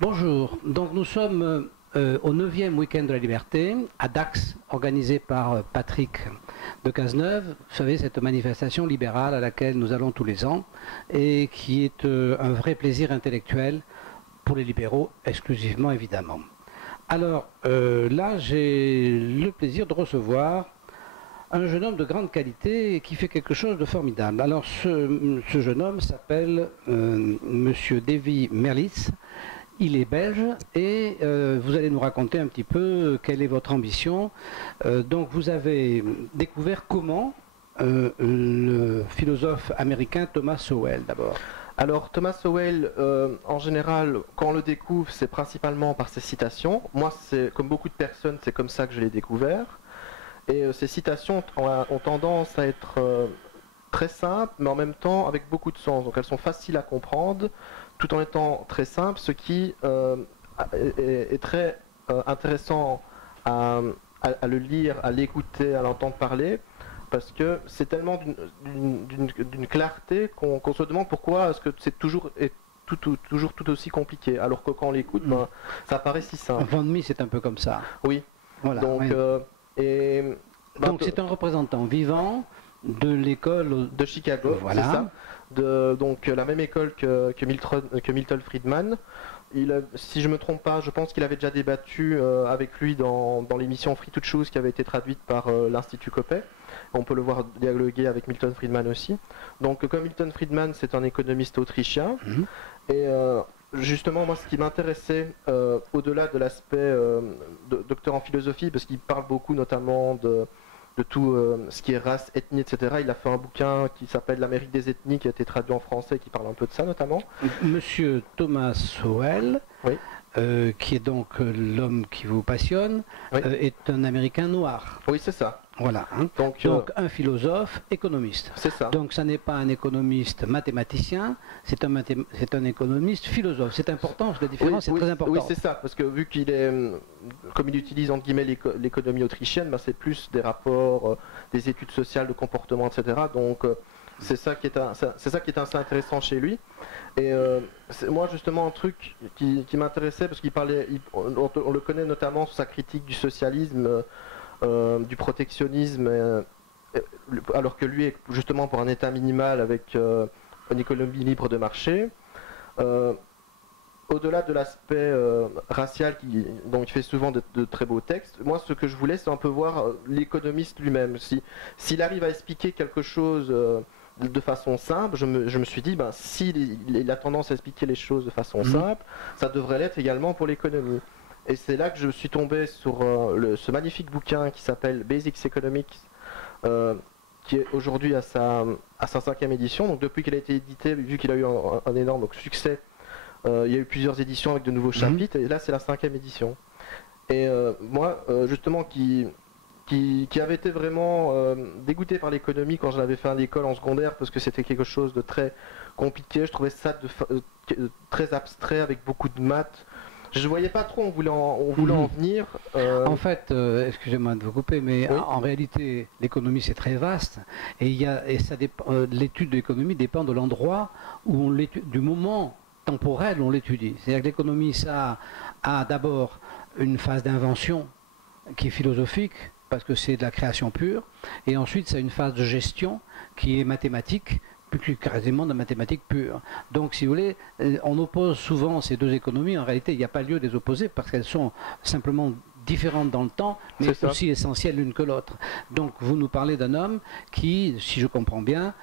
Bonjour, donc nous sommes au 9e week-end de la liberté, à Dax, organisé par Patrick de Cazeneuve. Vous savez, cette manifestation libérale à laquelle nous allons tous les ans et qui est un vrai plaisir intellectuel pour les libéraux, exclusivement évidemment. Alors là, j'ai le plaisir de recevoir un jeune homme de grande qualité qui fait quelque chose de formidable. Alors ce jeune homme s'appelle Monsieur Davy Merlis. Il est belge et vous allez nous raconter un petit peu quelle est votre ambition. Donc vous avez découvert comment le philosophe américain Thomas Sowell d'abord. Alors Thomas Sowell, en général, quand on le découvre, c'est principalement par ses citations. Moi, c'est comme beaucoup de personnes, c'est comme ça que je l'ai découvert. Et ces citations ont tendance à être très simples, mais en même temps avec beaucoup de sens. Donc elles sont faciles à comprendre, tout en étant très simples, ce qui est très intéressant à le lire, à l'écouter, à l'entendre parler, parce que c'est tellement d'une clarté qu'on se demande pourquoi est-ce que c'est toujours tout aussi compliqué, alors que quand on l'écoute, ça paraît si simple. Van Mies, c'est un peu comme ça. Oui. Voilà. Donc, oui. Donc c'est un représentant vivant de l'école de Chicago, voilà. C'est ça. Donc la même école que Milton Friedman. Si je ne me trompe pas, je pense qu'il avait déjà débattu avec lui dans l'émission Free to Choose qui avait été traduite par l'Institut Coppet. On peut le voir dialoguer avec Milton Friedman aussi. Donc comme Milton Friedman, c'est un économiste autrichien. Et justement, moi, ce qui m'intéressait, au-delà de l'aspect docteur en philosophie, parce qu'il parle beaucoup notamment de tout ce qui est race, ethnie, etc. Il a fait un bouquin qui s'appelle L'Amérique des ethnies, qui a été traduit en français, qui parle un peu de ça notamment. Monsieur Thomas Sowell, oui. Qui est donc l'homme qui vous passionne, oui. Est un Américain noir. Oui, c'est ça. Voilà. Hein. Donc un philosophe économiste. C'est ça. Donc ça n'est pas un économiste mathématicien, c'est un économiste philosophe. C'est important, la différence est très importante. Oui, c'est ça, parce que vu qu'il est, comme il utilise entre guillemets l'économie autrichienne, ben, c'est plus des rapports, des études sociales, de comportement, etc. Donc c'est ça qui est assez intéressant chez lui. Et moi justement un truc qui m'intéressait, parce qu'il parlait, on le connaît notamment sur sa critique du socialisme, du protectionnisme, alors que lui est justement pour un état minimal avec une économie libre de marché. Au-delà de l'aspect racial, dont il fait souvent de très beaux textes, moi ce que je voulais c'est un peu voir l'économiste lui-même. S'il arrive à expliquer quelque chose de façon simple, je me suis dit, ben, s'il a tendance à expliquer les choses de façon simple, ça devrait l'être également pour l'économie. Et c'est là que je suis tombé sur ce magnifique bouquin qui s'appelle Basics Economics, qui est aujourd'hui à sa 5e édition. Donc depuis qu'il a été édité, vu qu'il a eu un énorme succès, il y a eu plusieurs éditions avec de nouveaux chapitres, et là c'est la 5e édition. Et moi, justement, qui avait été vraiment dégoûté par l'économie quand je l'avais fait à l'école en secondaire, parce que c'était quelque chose de très compliqué, je trouvais ça très abstrait, avec beaucoup de maths. Je ne voyais pas trop, on voulait en venir. En fait, excusez-moi de vous couper, mais oui. En réalité, l'économie c'est très vaste, et l'étude de l'économie dépend de l'endroit où du moment temporel où on l'étudie. C'est-à-dire que l'économie, ça a d'abord une phase d'invention qui est philosophique, parce que c'est de la création pure, et ensuite ça a une phase de gestion qui est mathématique, plus quasiment de mathématiques pures. Donc si vous voulez, on oppose souvent ces deux économies, en réalité il n'y a pas lieu de les opposer parce qu'elles sont simplement différentes dans le temps, mais aussi essentielles l'une que l'autre. Donc vous nous parlez d'un homme qui, si je comprends bien,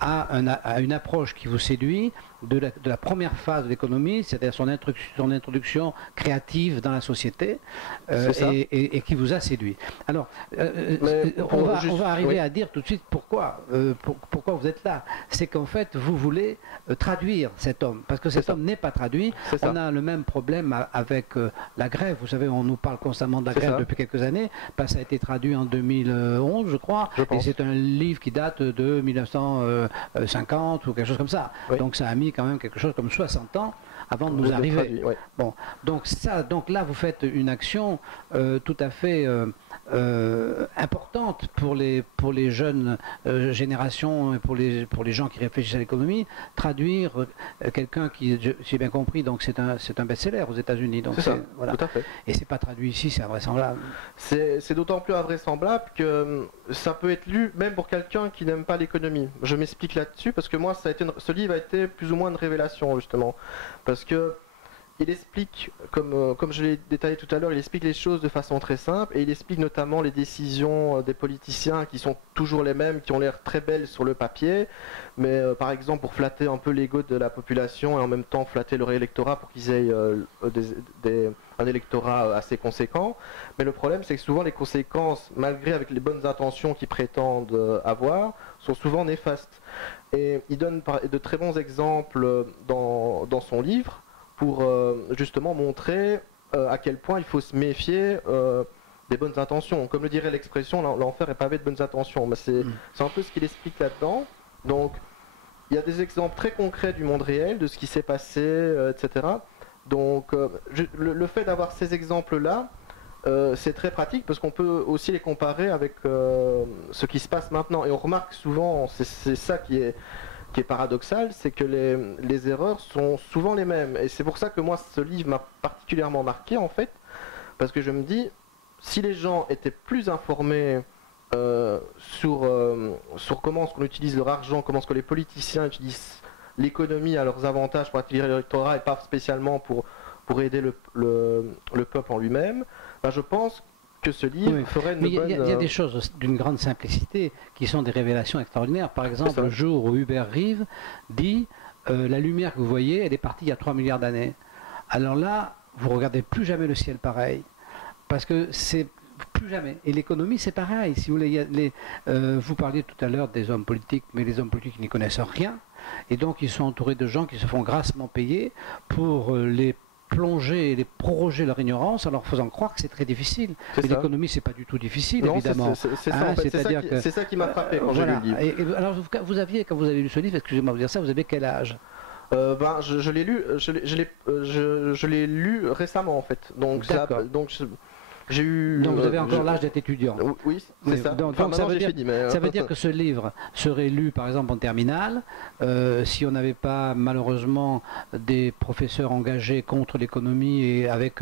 a une approche qui vous séduit de la première phase de l'économie, c'est-à-dire son introduction créative dans la société, et qui vous a séduit. Alors, on va arriver à dire tout de suite pourquoi vous êtes là. C'est qu'en fait, vous voulez traduire cet homme, parce que cet homme n'est pas traduit. On a le même problème avec la grève. Vous savez, on nous parle constamment de la grève depuis quelques années, parce que ça a été traduit en 2011, je crois, et c'est un livre qui date de 1950 ou quelque chose comme ça. Oui. Donc ça a mis quand même quelque chose comme 60 ans avant de nous arriver. Bon, donc là vous faites une action tout à fait importante pour les jeunes générations et pour les gens qui réfléchissent à l'économie, traduire quelqu'un qui, j'ai bien compris, donc c'est un best-seller aux États-Unis. C'est ça, voilà. tout à fait. Et c'est pas traduit ici, c'est invraisemblable. C'est d'autant plus invraisemblable que ça peut être lu même pour quelqu'un qui n'aime pas l'économie. Je m'explique là-dessus parce que moi, ce livre a été plus ou moins une révélation justement, parce que il explique, comme je l'ai détaillé tout à l'heure, il explique les choses de façon très simple et il explique notamment les décisions des politiciens qui sont toujours les mêmes, qui ont l'air très belles sur le papier, mais par exemple pour flatter un peu l'ego de la population et en même temps flatter leur électorat pour qu'ils aient un électorat assez conséquent. Mais le problème, c'est que souvent les conséquences, malgré avec les bonnes intentions qu'ils prétendent avoir, sont souvent néfastes. Et il donne de très bons exemples dans son livre pour justement montrer à quel point il faut se méfier des bonnes intentions. Comme le dirait l'expression, l'enfer est pavé de bonnes intentions. Mais c'est un peu ce qu'il explique là-dedans. Donc, il y a des exemples très concrets du monde réel, de ce qui s'est passé, etc. Donc, le fait d'avoir ces exemples-là, c'est très pratique parce qu'on peut aussi les comparer avec ce qui se passe maintenant. Et on remarque souvent, c'est ça qui est paradoxal, c'est que les erreurs sont souvent les mêmes. Et c'est pour ça que moi, ce livre m'a particulièrement marqué, en fait, parce que je me dis, si les gens étaient plus informés sur comment est-ce qu'on utilise leur argent, comment est-ce que les politiciens utilisent l'économie à leurs avantages pour attirer l'électorat et pas spécialement pour aider le peuple en lui-même, ben je pense que ce livre ferait une bonne... Il y a des choses d'une grande simplicité qui sont des révélations extraordinaires. Par exemple, le jour où Hubert Reeves dit la lumière que vous voyez, elle est partie il y a 3 milliards d'années. Alors là, vous ne regardez plus jamais le ciel pareil. Parce que c'est plus jamais. Et l'économie, c'est pareil. Si vous voulez, vous parliez tout à l'heure des hommes politiques, mais les hommes politiques n'y connaissent rien. Et donc, ils sont entourés de gens qui se font grassement payer pour les plonger et les proroger leur ignorance en leur faisant croire que c'est très difficile. Mais l'économie, c'est pas du tout difficile, non, évidemment. C'est ça qui m'a frappé quand j'ai lu le livre. Et alors, quand vous avez lu ce livre, excusez-moi de vous dire ça, vous avez quel âge? Je l'ai lu, je l'ai lu récemment en fait. Donc, j'ai eu. Donc vous avez encore l'âge d'être étudiant. Oui, c'est ça. Donc ça veut dire que ce livre serait lu par exemple en terminale, si on n'avait pas malheureusement des professeurs engagés contre l'économie et avec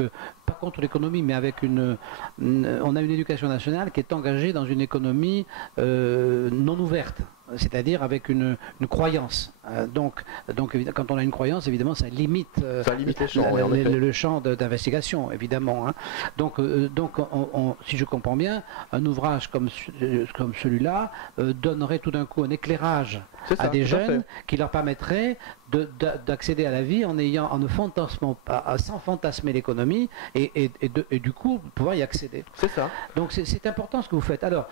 pas contre l'économie, mais avec on a une éducation nationale qui est engagée dans une économie non ouverte. C'est-à-dire avec une croyance. Donc, quand on a une croyance, évidemment, ça limite le champ d'investigation, évidemment. Hein. Donc, si je comprends bien, un ouvrage comme celui-là donnerait tout d'un coup un éclairage à des jeunes qui leur permettrait d'accéder à la vie sans fantasmer l'économie et du coup pouvoir y accéder. C'est ça. Donc c'est important ce que vous faites. Alors,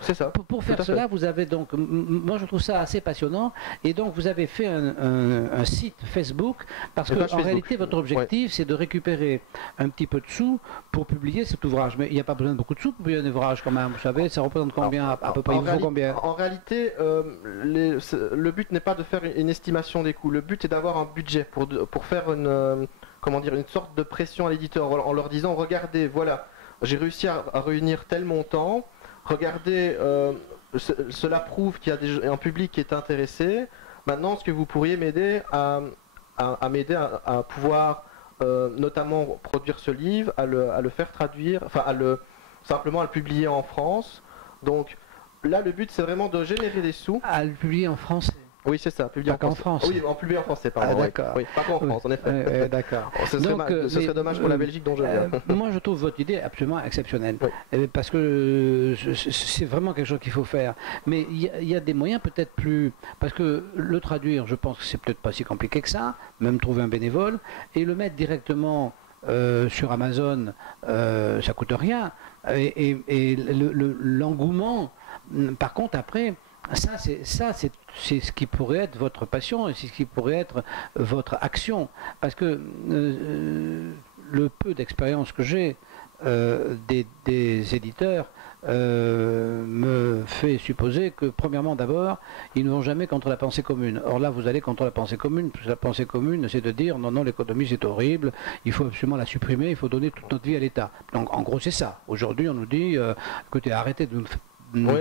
pour faire cela, vous avez donc, moi je trouve ça assez passionnant, et donc vous avez fait un site Facebook, parce qu'en réalité votre objectif c'est de récupérer un petit peu de sous pour publier cet ouvrage. Mais il n'y a pas besoin de beaucoup de sous pour publier un ouvrage quand même, vous savez, ça représente combien à peu près, il vous faut combien? En réalité, le but n'est pas de faire une estimation des coûts, le but est d'avoir un budget pour faire une sorte de pression à l'éditeur en leur disant, regardez, voilà, j'ai réussi à réunir tel montant, regardez, cela prouve qu'il y a un public qui est intéressé. Maintenant, est-ce que vous pourriez m'aider à pouvoir notamment produire ce livre, à le faire traduire, enfin simplement à le publier en France. Donc là, le but c'est vraiment de générer des sous. À le publier en français. Oui, c'est ça, publié en France. Oui, publié en français, pardon. Ah, d'accord. Oui, pas en France, en effet. D'accord. Ce serait dommage pour la Belgique dont je viens. Moi, je trouve votre idée absolument exceptionnelle. Oui. Parce que c'est vraiment quelque chose qu'il faut faire. Mais il y a des moyens peut-être plus... Parce que le traduire, je pense que c'est peut-être pas si compliqué que ça, même trouver un bénévole, et le mettre directement sur Amazon, ça coûte rien. Et l'engouement, par contre, après... Ça, c'est ce qui pourrait être votre passion et c'est ce qui pourrait être votre action. Parce que le peu d'expérience que j'ai des éditeurs me fait supposer que, premièrement, d'abord, ils ne vont jamais contre la pensée commune. Or là, vous allez contre la pensée commune, parce que la pensée commune, c'est de dire non, non, l'économie c'est horrible, il faut absolument la supprimer, il faut donner toute notre vie à l'État. Donc en gros, c'est ça. Aujourd'hui, on nous dit, écoutez, arrêtez de nous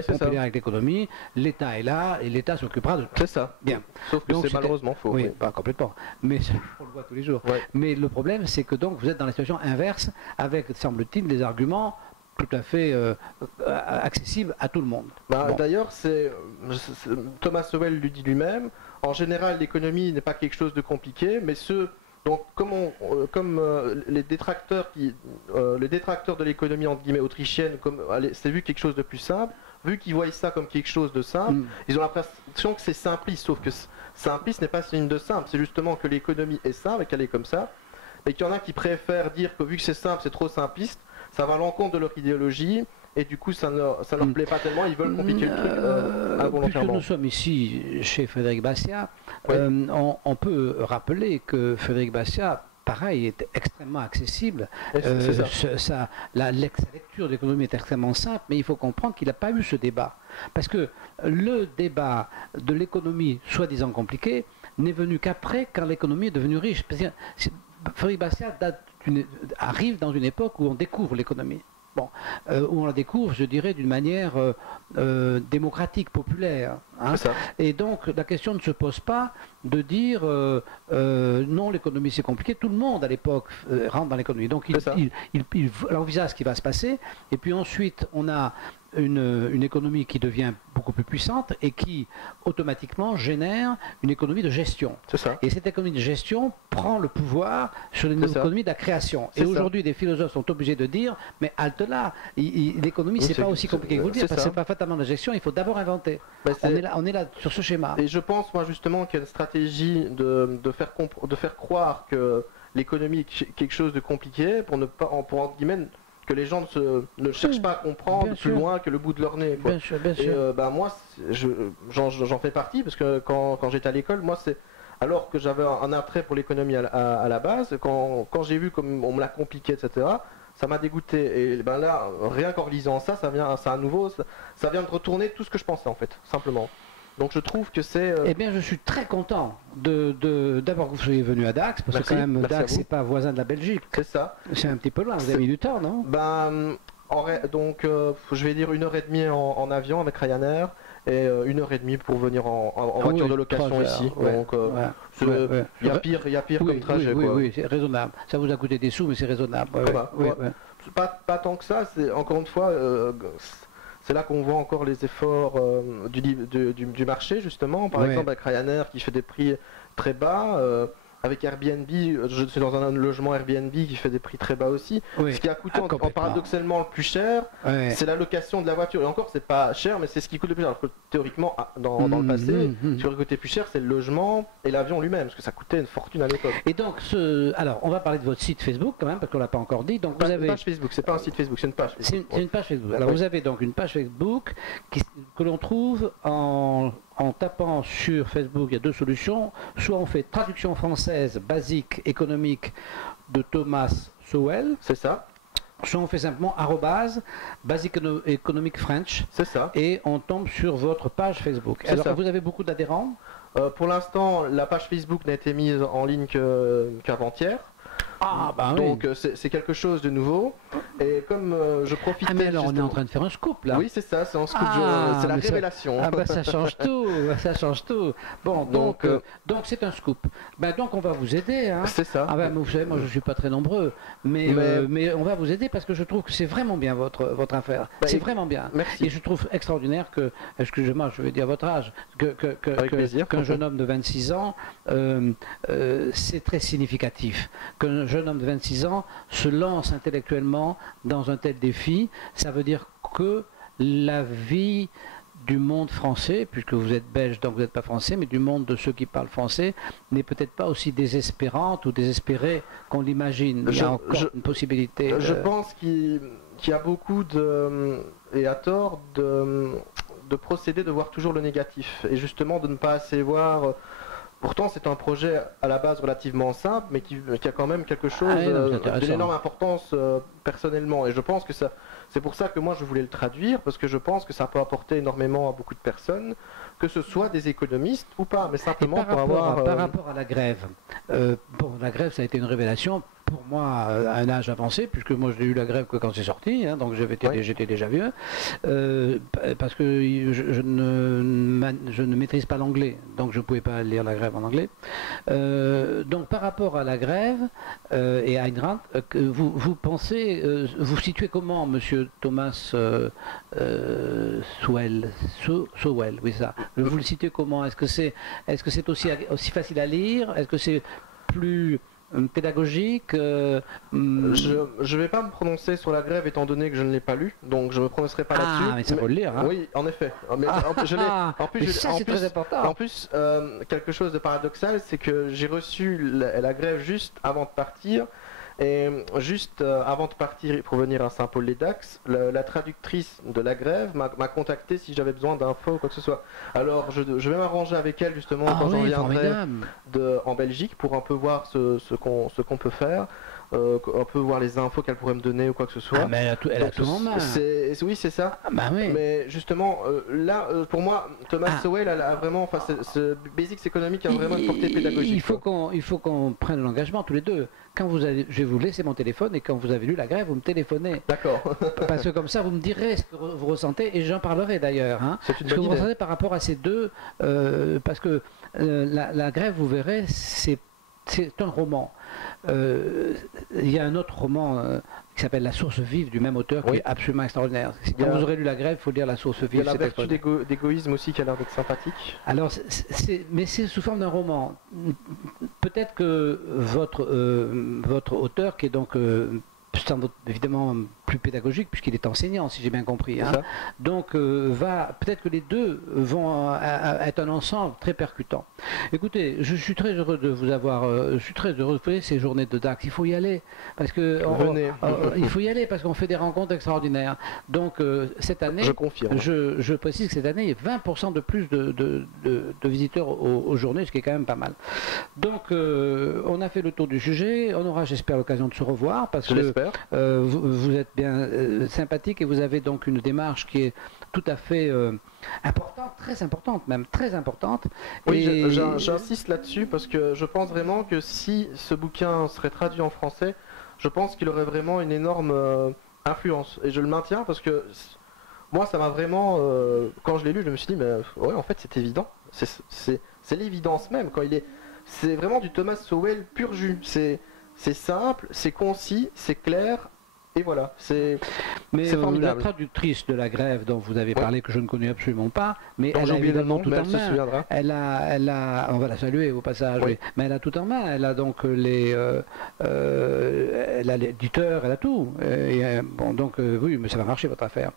pomper avec l'économie, l'État est là et l'État s'occupera de tout. C'est ça. Bien. Sauf que c'est malheureusement faux. Oui, pas complètement. Mais on le voit tous les jours. Ouais. Mais le problème, c'est que donc vous êtes dans la situation inverse, avec, semble-t-il, des arguments tout à fait accessibles à tout le monde. Bon. D'ailleurs, Thomas Sowell le dit lui-même, en général, l'économie n'est pas quelque chose de compliqué, mais donc, comme les détracteurs de l'économie entre guillemets autrichienne, c'est vu quelque chose de plus simple, vu qu'ils voient ça comme quelque chose de simple, ils ont l'impression que c'est simpliste, sauf que simpliste n'est pas signe de simple, c'est justement que l'économie est simple et qu'elle est comme ça, et qu'il y en a qui préfèrent dire que vu que c'est simple, c'est trop simpliste, ça va à l'encontre de leur idéologie, et du coup ça ne leur plaît pas tellement, ils veulent compliquer le truc involontairement. Puisque nous sommes ici chez Frédéric Bastiat, oui. On peut rappeler que Frédéric Bastiat, pareil, est extrêmement accessible. La lecture de l'économie est extrêmement simple, mais il faut comprendre qu'il n'a pas eu ce débat. Parce que le débat de l'économie, soi-disant compliquée, n'est venu qu'après, quand l'économie est devenue riche. Frédéric Bastiat arrive dans une époque où on découvre l'économie. Bon, où on la découvre, je dirais, d'une manière démocratique, populaire. Hein. Et donc, la question ne se pose pas de dire non, l'économie c'est compliqué. Tout le monde à l'époque rentre dans l'économie. Donc, il envisage ce qui va se passer. Et puis ensuite, on a une économie qui devient beaucoup plus puissante et qui automatiquement génère une économie de gestion. Et cette économie de gestion prend le pouvoir sur l'économie de la création. Et aujourd'hui, des philosophes sont obligés de dire, mais halte là, l'économie c'est pas aussi compliqué que vous le dites, parce que c'est pas fatalement la gestion, il faut d'abord inventer. On est là sur ce schéma. Et je pense moi justement qu'il y a une stratégie de faire croire que l'économie est quelque chose de compliqué pour ne pas, pour entre guillemets, que les gens ne cherchent pas à comprendre plus loin que le bout de leur nez. Quoi. Bien sûr. Et moi, j'en fais partie, parce que quand j'étais à l'école, moi, alors que j'avais un attrait pour l'économie à la base, quand j'ai vu comme on me l'a compliqué, etc., ça m'a dégoûté. Et là, rien qu'en lisant ça, ça vient de retourner tout ce que je pensais, en fait, simplement. Donc je trouve que c'est... Eh bien, je suis très content d'abord que vous soyez venu à Dax, parce que quand même, Dax, c'est pas voisin de la Belgique. C'est ça. C'est un petit peu loin, vous avez mis du temps, non? Donc, je vais dire 1h30 en avion avec Ryanair, et 1h30 pour venir en voiture de location ici. Donc, il y a pire comme trajet. Oui, c'est raisonnable. Ça vous a coûté des sous, mais c'est raisonnable. Pas tant que ça, c'est encore une fois... c'est là qu'on voit encore les efforts du marché, justement. Par exemple, avec Ryanair qui fait des prix très bas. Avec Airbnb, je suis dans un logement Airbnb qui fait des prix très bas aussi. Ce qui a coûté paradoxalement le plus cher, c'est la location de la voiture. Et encore, c'est pas cher, mais c'est ce qui coûte le plus cher. Alors que théoriquement, dans le passé, ce qui aurait coûté plus cher, c'est le logement et l'avion lui-même, parce que ça coûtait une fortune à l'époque. Et donc, alors, on va parler de votre site Facebook quand même, parce qu'on l'a pas encore dit. Donc, vous avez une page Facebook, c'est pas un site Facebook, c'est une page Facebook. C'est une page Facebook. Alors, vous avez donc une page Facebook que l'on trouve en tapant sur Facebook. Il y a deux solutions. Soit on fait traduction française basique économique de Thomas Sowell. C'est ça. Soit on fait simplement basique économique French. C'est ça. Et on tombe sur votre page Facebook. Alors, vous avez beaucoup d'adhérents? Pour l'instant, la page Facebook n'a été mise en ligne qu'avant-hier. Donc c'est quelque chose de nouveau. Et comme je profitais... mais alors on est en train de faire un scoop là. Oui, c'est ça, c'est un scoop, c'est la révélation. Ça change tout, ça change tout. Bon, donc c'est un scoop. Donc on va vous aider. Hein. C'est ça. Vous savez, moi je ne suis pas très nombreux, mais on va vous aider parce que je trouve que c'est vraiment bien votre affaire. C'est vraiment bien. Merci. Et je trouve extraordinaire que, excusez-moi, je vais dire votre âge, qu'un jeune homme de 26 ans, c'est très significatif. Qu'un jeune homme de 26 ans se lance intellectuellement dans un tel défi, ça veut dire que la vie du monde français, puisque vous êtes belge donc vous n'êtes pas français, mais du monde de ceux qui parlent français, n'est peut-être pas aussi désespérante ou désespérée qu'on l'imagine. Il y a encore une possibilité. Je pense qu'il y a beaucoup et à tort de procéder de voir toujours le négatif et justement de ne pas assez voir Pourtant, c'est un projet à la base relativement simple, mais qui a quand même quelque chose d'une énorme importance personnellement. Et je pense que c'est pour ça que moi je voulais le traduire, parce que je pense que ça peut apporter énormément à beaucoup de personnes, que ce soit des économistes ou pas, mais simplement par rapport à la grève. Bon, la grève, ça a été une révélation pour moi à un âge avancé, puisque moi je n'ai eu la grève que quand c'est sorti, hein, donc j'étais déjà vieux, parce que je ne maîtrise pas l'anglais, donc je ne pouvais pas lire la grève en anglais. Donc par rapport à la grève et à Ayn Rand, vous pensez, vous situez comment, monsieur Thomas Sowell, oui ça. Vous le situez comment? Est-ce que c'est aussi facile à lire? Est-ce que c'est plus pédagogique? Je ne vais pas me prononcer sur la grève étant donné que je ne l'ai pas lu, donc je ne me prononcerai pas là-dessus. Ah, mais ça faut le lire. Hein. Oui, en effet. C'est très important. En plus, quelque chose de paradoxal, c'est que j'ai reçu la grève juste avant de partir. Et juste avant de partir pour venir à Saint-Paul-les-Dax, la traductrice de la grève m'a contacté si j'avais besoin d'infos ou quoi que ce soit. Alors je vais m'arranger avec elle justement quand j'en viendrai en Belgique pour un peu voir ce qu'on peut faire. Un peu voir les infos qu'elle pourrait me donner ou quoi que ce soit. Ah, mais elle a tout en main. Oui, c'est ça. Ah, bah oui. Mais justement, là, pour moi, Thomas Sowell a vraiment, enfin, ce Basics économique a vraiment une portée pédagogique. Il faut qu'on prenne l'engagement tous les deux. Quand je vais vous laisser mon téléphone et quand vous avez lu la grève, vous me téléphonez. D'accord. Parce que comme ça, vous me direz ce que vous ressentez et j'en parlerai d'ailleurs. Hein, c'est une ce que bonne vous idée. ressentez par rapport à ces deux, parce que la grève, vous verrez, c'est un roman. Il y a un autre roman qui s'appelle La source vive du même auteur qui est absolument extraordinaire. Quand vous aurez lu la grève, il faut lire La source vive. Il y a la vertu d'égoïsme aussi qui a l'air d'être sympathique. Alors, mais c'est sous forme d'un roman. Peut-être que votre auteur, qui est donc évidemment plus pédagogique puisqu'il est enseignant, si j'ai bien compris. Hein. Donc peut-être que les deux vont être un ensemble très percutant. Écoutez, je suis très heureux de vous avoir. Je suis très heureux de faire ces journées de Dax. Il faut y aller parce que il faut y aller parce qu'on fait des rencontres extraordinaires. Donc cette année, je confirme. Je précise que cette année, il y a 20% de plus de visiteurs aux journées, ce qui est quand même pas mal. Donc on a fait le tour du sujet. On aura, j'espère, l'occasion de se revoir parce que vous êtes bien sympathique et vous avez donc une démarche qui est tout à fait importante, très importante même, très importante. Oui, j'insiste là-dessus parce que je pense vraiment que si ce bouquin serait traduit en français, je pense qu'il aurait vraiment une énorme influence. Et je le maintiens parce que moi, ça m'a vraiment... quand je l'ai lu, je me suis dit, mais ouais, en fait, c'est évident. C'est l'évidence même. C'est vraiment du Thomas Sowell pur jus. C'est simple, c'est concis, c'est clair, et voilà, c'est formidable. La traductrice de la grève dont vous avez parlé, que je ne connais absolument pas, mais elle a évidemment tout en main. Elle a, on va la saluer au passage, mais elle a tout en main. Elle a donc elle a l'éditeur, elle a tout. Bon, donc oui, mais ça va marcher votre affaire.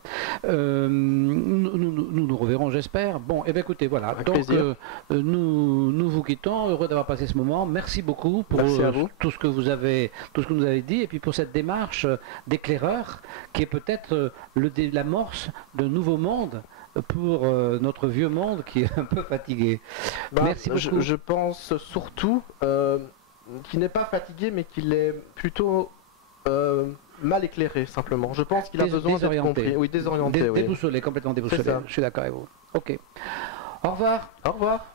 Nous reverrons, j'espère. Bon, et bien écoutez, voilà. Avec donc nous vous quittons. Heureux d'avoir passé ce moment. Merci beaucoup pour tout ce que vous nous avez dit, et puis pour cette démarche d'éclaireur qui est peut-être l'amorce d'un nouveau monde pour notre vieux monde qui est un peu fatigué. Merci beaucoup. Je pense surtout qu'il n'est pas fatigué, mais qu'il est plutôt mal éclairé, simplement. Je pense qu'il a besoin d'être compris. Oui, désorienté. Déboussolé, complètement déboussolé. Je suis d'accord avec vous. Ok. Au revoir. Au revoir.